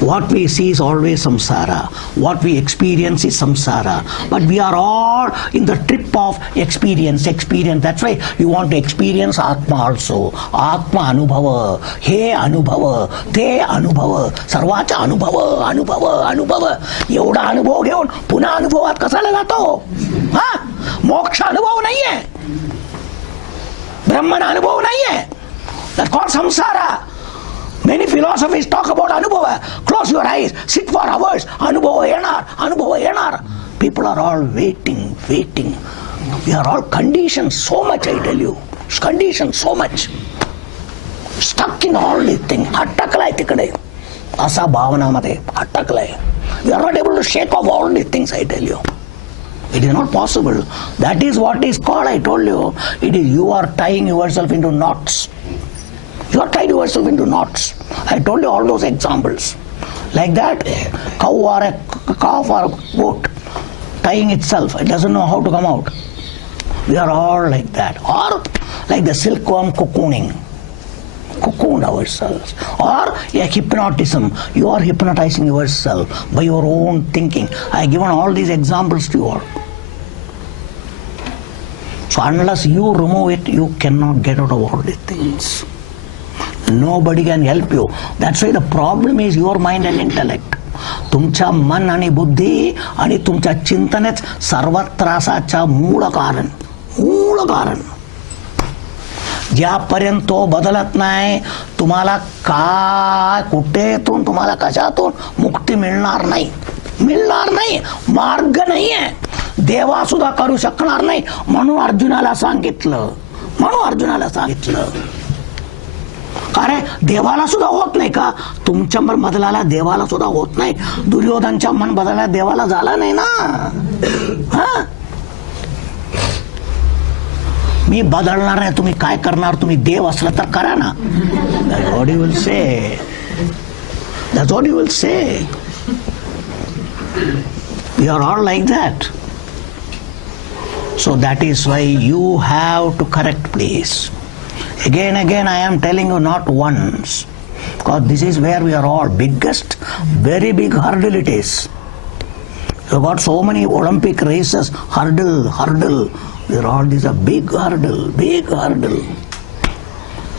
What we see is always samsara. What we experience is samsara. But we are all in the trip of experience. That's why you want to experience Atma also. Atma anubhava. He anubhava. Te anubhava. Sarvacha anubhava. Anubhava. Anubhava. एवढा अनुभव घेऊन पुन्हा अनुभवात कसाला जातो? हा? मोक्ष अनुभव नाहीये. Brahman anubhav nahi hai. That's called samsara. Many philosophies talk about anubhava. Close your eyes, sit for hours. Anubhava yenar, anubhava yenar. People are all waiting. We are all conditioned so much, I tell you. Conditioned so much. Stuck in all these things. Attaklai tikade. Asa bhavana mate. Attaklai. We are not able to shake off all these things, I tell you. It is not possible. That is what is called, I told you. It is you are tying yourself into knots. You are tying yourself into knots. I told you all those examples. Like that, cow or a calf or a goat tying itself. It doesn't know how to come out. We are all like that. Or like the silkworm cocooning. Cocooned ourselves. Or a hypnotism. You are hypnotizing yourself by your own thinking. I have given all these examples to you all. So unless you remove it, you cannot get out of all these things. Nobody can help you. That's why the problem is your mind and intellect. तुमच्या मन आणि बुद्धी आणि तुमच्या चिंतनेच सर्व त्रासाचा मूळ कारण. ज्यापर्यंत तो बदलत नाही तुम्हाला काय कुठेतून तुम्हाला कशातून मुक्ती मिळणार नाही. मार्ग नाही आहे. देवा सुद्धा करू शकणार नाही म्हणून अर्जुनाला सांगितलं. अरे देवाला सुद्धा होत नाही का? तुमच्या मन बदलाला देवाला सुद्धा होत नाही. दुर्योधनच्या मन बदलाला देवाला झाला नाही ना. मी बदलणार नाही. तुम्ही काय करणार? तुम्ही देव असलं तर करा ना. That's what he will say. That's what he will say. We are all like that. So that is why you have to correct, please. Again I am telling you not once, because this is where we are all biggest, very big hurdle it is. You got so many Olympic races, hurdle. This is a big hurdle.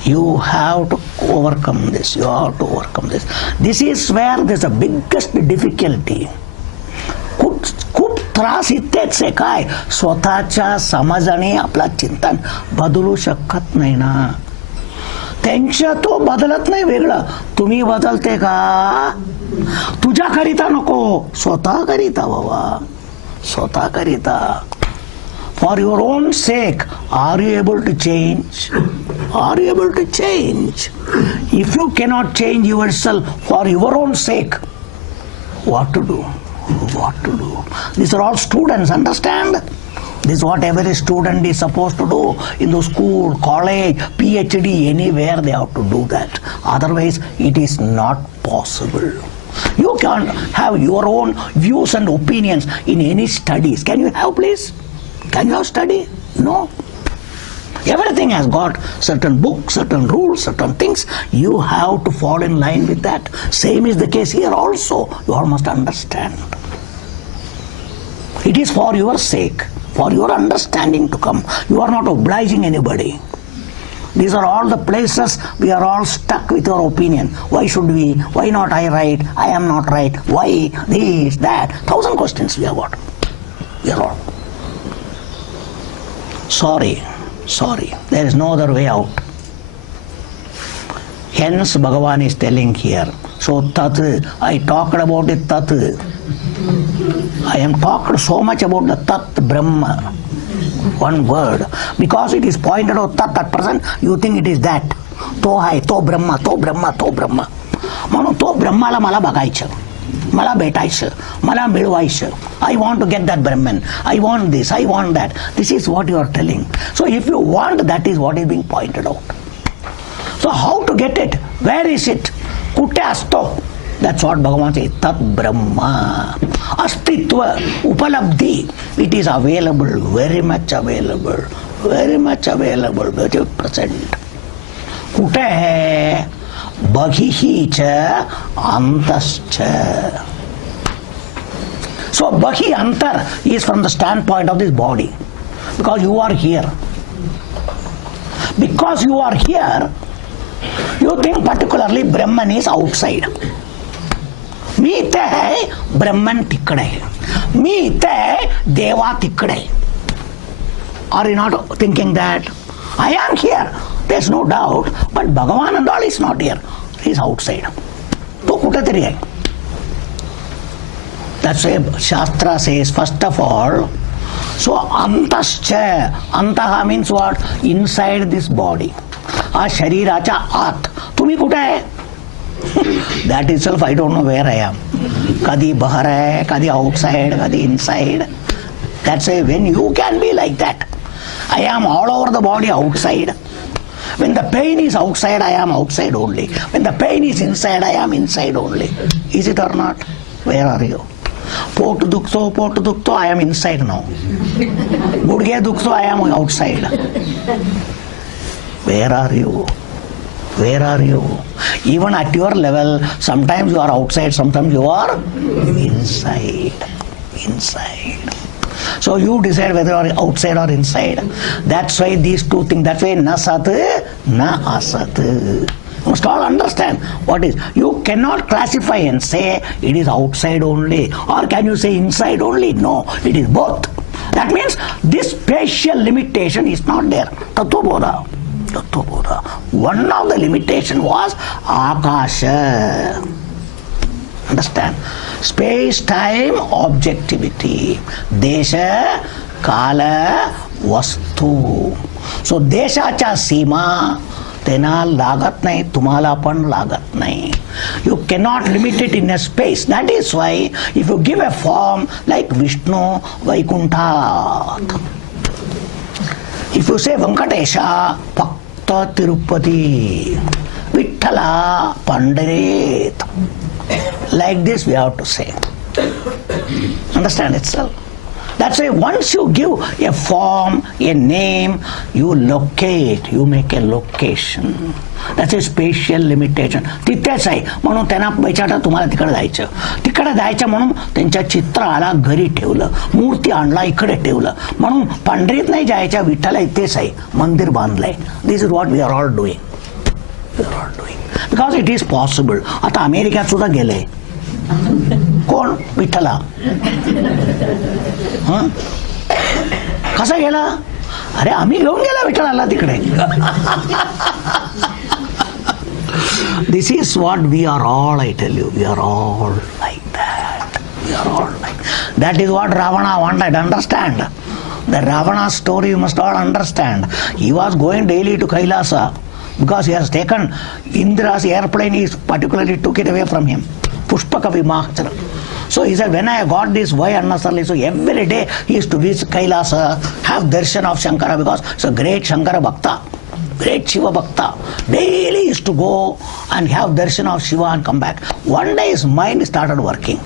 You have to overcome this. This is where there is the biggest difficulty. खूप त्रास इथेच आहे. काय? स्वतःच्या समाजाने आपला चिंतन बदलू शकत नाही ना. त्यांच्या तो बदलत नाही वेगळं. तुम्ही बदलते का? तुझ्याकरिता नको, स्वतः करिता बाबा, स्वतः करिता. For your own sake, are you able to change? If you cannot change yourself for your own sake, what to do? These are all students, understand? This is what every student is supposed to do in the school, college, PhD, anywhere they have to do that. Otherwise, it is not possible. You can't have your own views and opinions in any studies. Can you have, please? Can you have study? No. Everything has got certain books, certain rules, certain things. You have to fall in line with that. Same is the case here also. You all must understand. It is for your sake, for your understanding to come. You are not obliging anybody. These are all the places we are all stuck with your opinion. Why should we? Why not I right? I am not right. Why? This, that. 1,000 questions we have got. We are all. Sorry. There is no other way out. Hence Bhagavan is telling here. So Tat, I talked about it Tat. I am talked so much about the Tat Brahma. One word. Because it is pointed out Tat at present, you think it is that. To hai, to Brahma. म्हणून तो ब्रह्माला मला बघायचं, मला भेटायचं, मला मिळवायचं. I want to get that Brahman. I want this, I want that. This is what you are telling. So if you want, that is what is being pointed out. So how to get it? Where is it? कुठे असतो? That's what Bhagavan says. Tat Brahma. Astitva, Upalabdhi. It is available, very much available, very present. कुठे है? बहिहि च अंतश्च. So Bahi Antar is from the standpoint of this body. Because you are here. Because you are here, you think particularly Brahman is outside. मी इथे आहे, ब्रह्मन तिकडे आहे. मी इथे आहे, देवा तिकडे आहे. Are you not thinking that? I am here. There's no doubt. But Bhagavan and all is not here. He is outside. तो कुठेतरी आहे. That's why Shastra says, first of all, so antascha, antaha means what? Inside this body. शरीराच्या आत तुम्ही कुठे आहे? That itself I don't know where I am. कधी बाहेर आहे, कधी outside, कधी inside. That's why when you can be like that, I am all over the body outside. When the pain is outside, I am outside only. When the pain is inside, I am inside only. Is it or not? Where are you? पोट दुखतो, I am inside now. गुडघे दुखतो, I am outside. Where are you? Where are you? Even at your level, sometimes you are outside, sometimes you are inside. Inside. So you decide whether you are outside or inside. That's why these two things, that's why na sat, na asat. You must all understand what is. You cannot classify and say it is outside only, or can you say inside only? No, it is both. That means this spatial limitation is not there. Tattva Bodha. One of the limitation was Akasha. Understand? Space-time objectivity. Desha, Kala, Vastu. So Deshacha Sima, त्यांना लागत नाही, तुम्हाला पण लागत नाही. You cannot limit it in a space. That is why if you give a form like Vishnu, Vaikuntha. If you say Venkatesha, Bhakta Tirupati, Vitthala, Pandaret, like this we have to say. Understand itself? That's why once you give a form, a name, you locate, you make a location. That's a spatial limitation. तिथेच आहे म्हणून त्यांना बेचारा तुम्हाला तिकडे जायचं म्हणून त्यांच्या चित्राला घरी ठेवलं, मूर्ती आणला इकडे ठेवलं, म्हणून पंढरीत नाही जायच्या, विठ्ठला इथेच आहे, मंदिर बांधलंय. This is what we are all doing. Because it is possible. आता अमेरिकेत सुद्धा गेले कोण? विठ्ठला. कसा गेला? अरे आम्ही घेऊन गेला विठ्ठलाला तिकडे. This is what we are all, I tell you, we are all like that. We are all like that. That is what Ravana wanted. Understand? The Ravana story you must all understand. He was going daily to Kailasa because he has taken Indra's airplane. He particularly took it away from him. Pushpaka Vimachara. So he said, when I got this, why unnecessarily? So every day he used to visit Kailasa, have darshan of Shankara because it's a great Shankara Bhakta, great Shiva Bhakta. Daily he used to go and have darshan of Shiva and come back. One day his mind started working.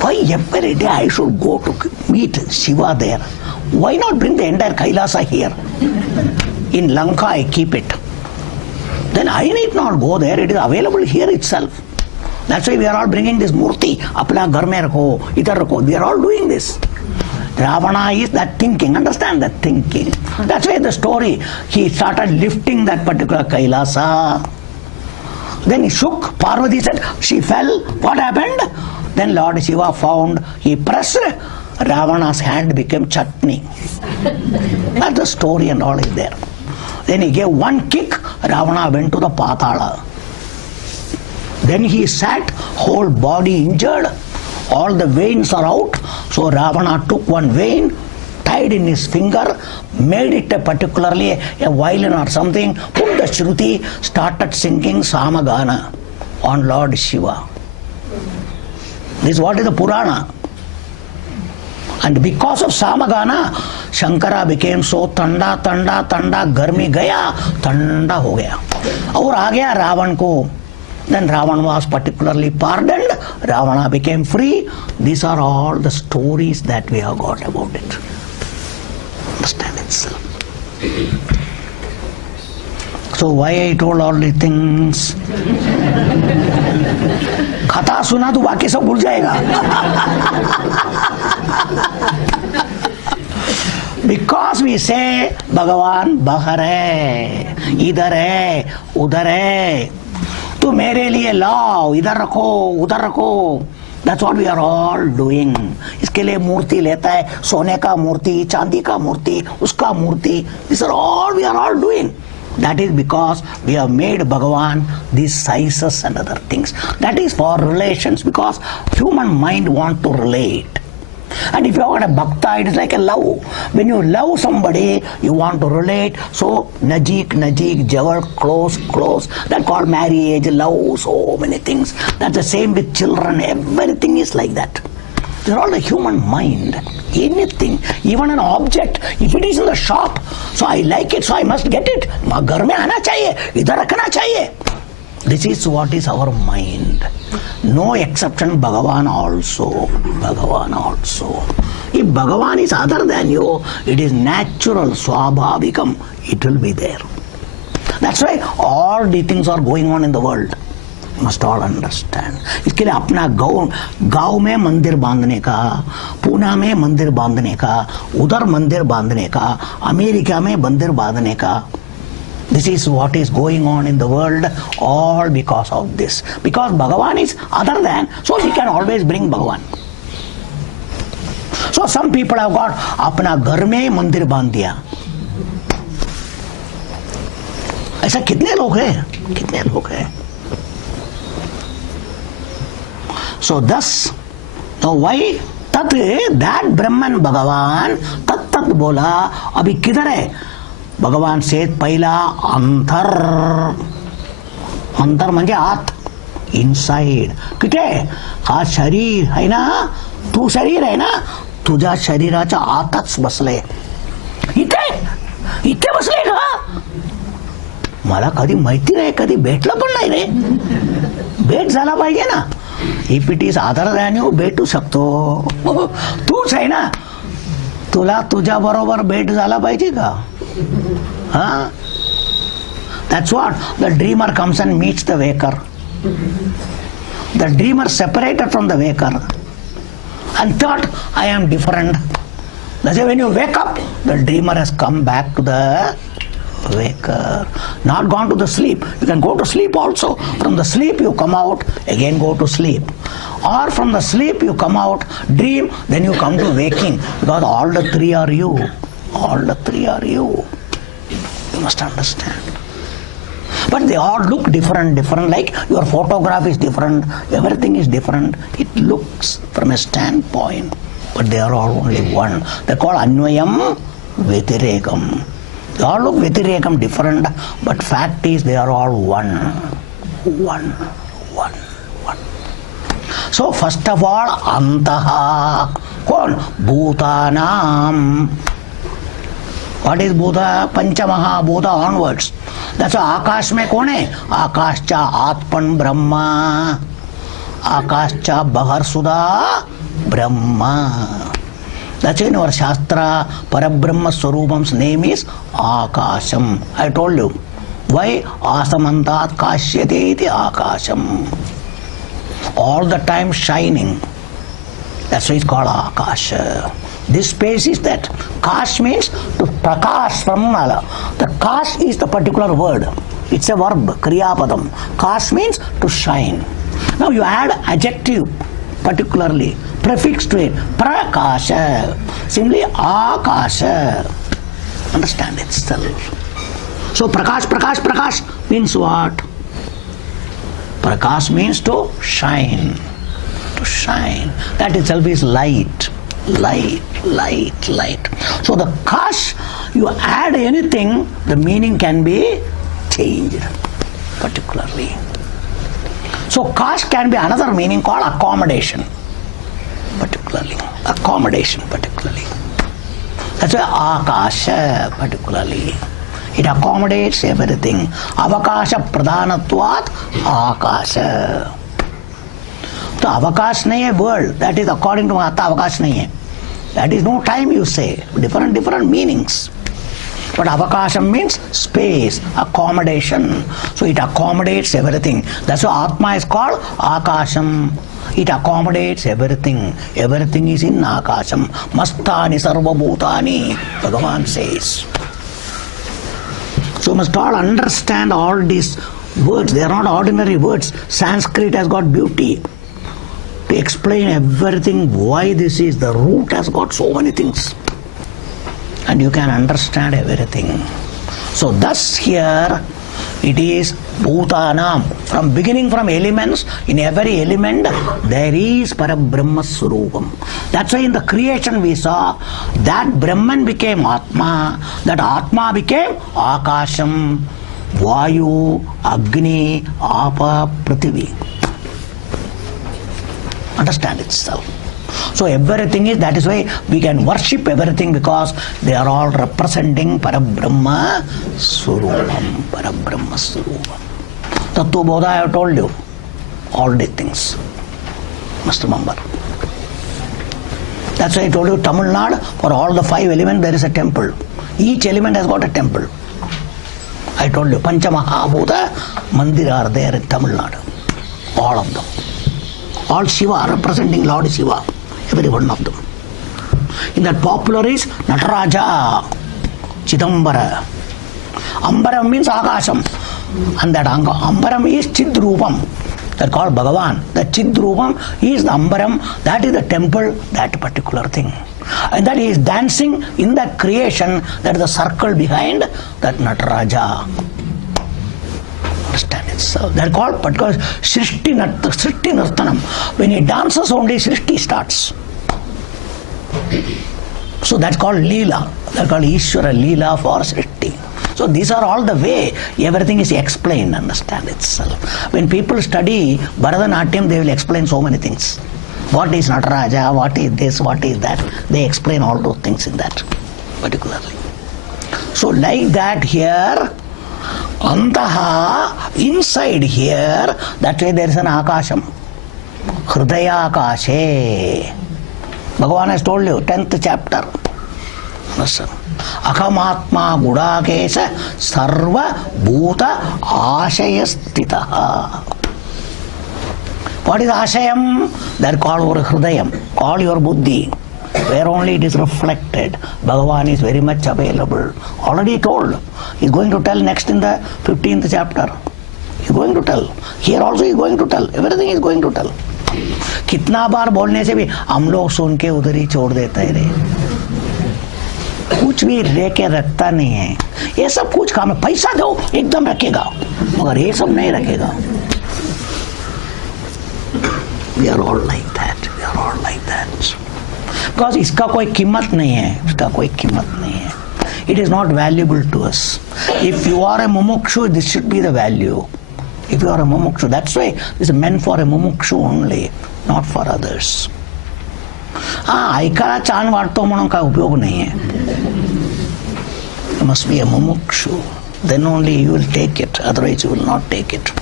Why every day I should go to meet Shiva there? Why not bring the entire Kailasa here? In Lanka I keep it. Then I need not go there, it is available here itself. That's why we are all bringing this murti. Apna ghar mein rakho, idhar rakho. We are all doing this. Ravana is that thinking. Understand that thinking. That's why the story, he started lifting that particular Kailasa. Then he shook. Parvati said, she fell. What happened? Then Lord Shiva found, he pressed. Ravana's hand became chutney. That's the story and all is there. Then he gave one kick. Ravana went to the Patala. Then he sat, whole body injured, all the veins are out. So Ravana took one vein, tied in his finger, made it particularly a violin or something, put the Shruti, started singing Samagana on Lord Shiva. This is what is the Purana. And because of Samagana, Shankara became so tanda, garmi gaya, tanda ho gaya. Aur aa gaya Ravan ko. Then Ravan was particularly pardoned. Ravana became free. These are all the stories that we have got about it. Understand itself. So why I told all these things? कथा सुना तो बाकी सब भूल जाएगा. Because we say भगवान बाहर है, इधर है, उधर है, तो मेरे लिए लाओ, इधर रखो, उधर रखो. That's what we are all doing. इसके लिए मूर्ति लेता है, सोने का मूर्ति, चांदी का मूर्ति, उसका मूर्ति. These are all we are all doing. That is because we have made Bhagavan these sizes and other things. That is for relations, because human mind want to relate. And if you are a bhakta, it is like a love. When you love somebody, you want to relate. So, najik, javar, close. That's called marriage, love, so many things. That's the same with children. Everything is like that. They're all the human mind. Anything, even an object, if it is in the shop, so I like it, so I must get it. Ghar mein aana chahiye, idhar rakhna chahiye. This is what is our mind. No exception, Bhagavan also. If Bhagavan is other than you, it is natural, swabhavikam, it will be there. That's why all the things are going on in the world. Must all understand. इसके लिए अपना गांव में मंदिर बांधने का, पूना में मंदिर बांधने का, उधर मंदिर बांधने का, अमेरिका में मंदिर बांधने का. This is what is going on in the world, all because of this. Because Bhagavan is other than, so we can always bring Bhagavan. So some people have got अपना घर में मंदिर बांध दिया. ऐसा कितने लोग हैं? So thus, now why that Brahman Bhagavan tat बोला, अभी किधर है? भगवान से पहिला अंतर म्हणजे आत, इनसाइड. कुठे? हा शरीर आहे ना, तू शरीर आहे ना, तुझ्या शरीराच्या आतच बसले. इथे बसले का? मला कधी माहिती नाही, कधी भेटलं पण नाही रे. भेट झाला पाहिजे ना. If it is other than you, भेटू शकतो. तूच आहे ना, तुला तुझ्या बरोबर भेट झाला पाहिजे का? Huh? That's what the dreamer comes and meets the waker. The dreamer separated from the waker and thought, I am different. That's why when you wake up, the dreamer has come back to the waker. Not gone to the sleep. You can go to sleep also. From the sleep you come out, again go to sleep. Or from the sleep you come out, dream, then you come to waking. Because all the three are you. You must understand. But they all look different, like your photograph is different, everything is different. It looks from a standpoint, but they are all only one. They call Anvayam Vyatirekam. They all look Vyatirekam different, but fact is they are all one. So first of all, Antaha, Kon? Bhutanam. What is Bhuta? Panchamaha Bhuta onwards. That's why Akash में कौन है? आकाशचा आत्मन ब्रह्मा, आकाशचा बहर सुधा Brahma. That's in our Shastra, Parabrahma Swarupam's name is Akasham. I told you. Why? Asamantat kashyate iti Akasham. All the time shining. That's why it's called Akasha. This space is that. Kash means to prakash from Nala. The kash is the particular word. It's a verb, kriyapadam. Kash means to shine. Now you add adjective, particularly, prefix to it. Prakasha. Simply akasha. Understand itself. So prakash means what? Prakash means to shine. That itself is light. So the kash, you add anything, the meaning can be changed, particularly. So kash can be another meaning called accommodation, particularly. That's why akasha, particularly. It accommodates everything. Avakasha pradhanatvat akasha. तो अवकाश नहीं है world. That is according to Mahatma अवकाश नहीं है. That is no time you say. Different meanings. But avakasham means space, accommodation. So it accommodates everything. That's why Atma is called Akasham. It accommodates everything. Everything is in Akasham. Mastani sarva bhutani, Bhagavan says. So you must all understand all these words. They are not ordinary words. Sanskrit has got beauty. to explain everything, why this is. The root has got so many things. And you can understand everything. So thus here, it is Bhutanam. From beginning, from elements, in every element, there is Parabrahma Swarupam. That's why in the creation we saw that Brahman became Atma, that Atma became Akasham, Vayu, Agni, Apa, Prithvi. Understand itself. So everything is, that is why we can worship everything, because they are all representing Parabrahma Swarupam. Parabrahma Swarupam. Tattva Bodha I have told you. All these things. Must remember. That's why I told you Tamil Nadu, for all the 5 elements there is a temple. Each element has got a temple. I told you Pancha Mahabhuta Mandir are there in Tamil Nadu. All of them. All Shiva, representing Lord Shiva. Every one of them. In that popular is Nataraja, Chidambara. Ambaram means Akasham. And that Ambaram is Chidrupam. That called Bhagavan. That Chidrupam is the Ambaram. That is the temple, that particular thing. And that he is dancing in that creation, that is the circle behind that Nataraja. Understand it? So they are called, because Srishti Nartanam. When he dances only, Srishti starts. So that's called Leela. That's called Ishvara Leela for Srishti. So these are all the way everything is explained. Understand itself. When people study Bharatanatyam, they will explain so many things. What is Nataraja? What is this? What is that? They explain all those things in that particularly. So like that here, Antaha, inside here, that way there is an Akasham. Hridaya Akashe. Bhagavan has told you, 10th chapter. Listen. Akamatma Gudakesha Sarva Bhuta Ashayastitaha. What is Ashayam? They are called your Hridayam. Call your Buddhi. Where only it is reflected. Bhagavan is very much available. Already told. He is going to tell next in the 15th chapter. He is going to tell. Here also he is going to tell. Everything is going to tell. कितना बार बोलने से भी हम लोग सुन के उधर ही छोड़ देते हैं रे. कुछ भी लेके रखता नहीं है. ये सब कुछ काम है. पैसा दो एकदम रखेगा, मगर ये सब नहीं रखेगा. We are all like that. We are all like that. Because इसका कोई कीमत नहीं है. इसका कोई कीमत नहीं है. It is not valuable to us. If you are a mumukshu, this should be the value. If you are a mumukshu, that's why this is meant for a mumukshu only, not for others. ऐकाला छान वाटतो म्हणून काय उपयोग नाही है. You must be a mumukshu. Then only you will take it. Otherwise you will not take it.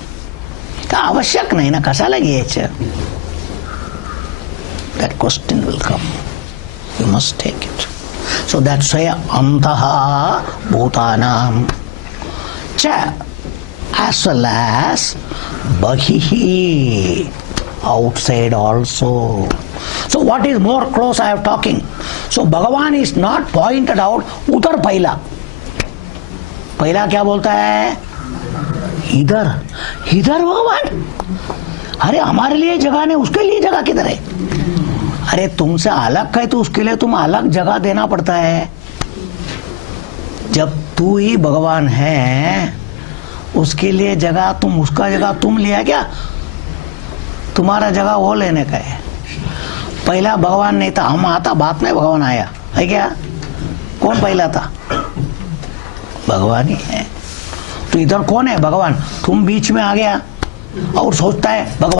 का आवश्यक नाही ना, कशाला घ्यायचं? That question will come. You must take it. So that's why Antaha Bhutanam Cha, as well as Bahihi, outside also. So what is more close I am talking? So Bhagavan is not pointed out Uttar Paila. Paila क्या बोलता है? इधर. इधर भगवान. अरे हमारे लिए जगह नहीं, उसके लिए जगह किधर है? अरे तुमसे अलग है तो उसके लिए तुम अलग जगह देना पड़ता है. जब तू ही भगवान है, उसके लिए जगह तुम, उसका जगह तुम लिया क्या? तुम्हारा जगह वो लेने का है. पहला भगवान नहीं था, हम आता बाद में भगवान आया है क्या? कौन पहला था? भगवान ही है. तो इधर कौन है? भगवान. तुम बीच में आ गया और सोचता है भगवान